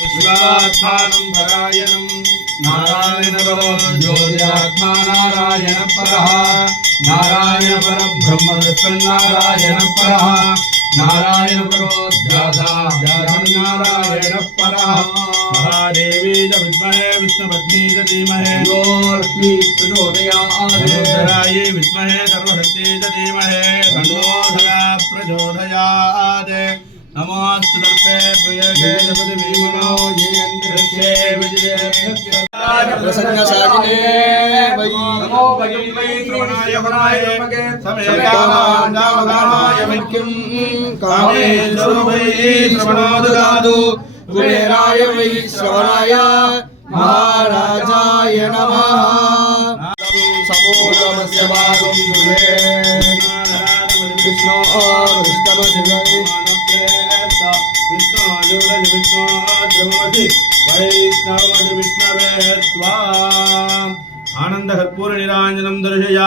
विश्वात्मानं परायणं नारायणपरो ज्योतिरात्मा नारायणपरः नारायणपरब्रह्मविष्णुर्नारायणपरः नारायणपरो ध्याता नारायणपरः महादेवी च विद्महे विष्णुपत्नी च धीमहि लक्ष्मी प्रचोदयात् विद्महे सर्वशक्ति च धीमहि तन्नो सदा प्रचोदयात् नमोस्तु दर्पे प्रियके जपति भीमनो ये अंतरिक्षे विजये प्रसन्नशालिने वै नमो भगवते श्रवणाय वराय समेकामाय वैक्यं कामेश्वरो वै श्रवणो ददातु कुबेराय वै श्रवणाय महाराजाय नमः समोदमस्य भागं दुर्वे कृष्णो विष्णुशिवे वैष्णव विष्णवे त्वा आनंद कर्पूर निरांजनं दर्शया।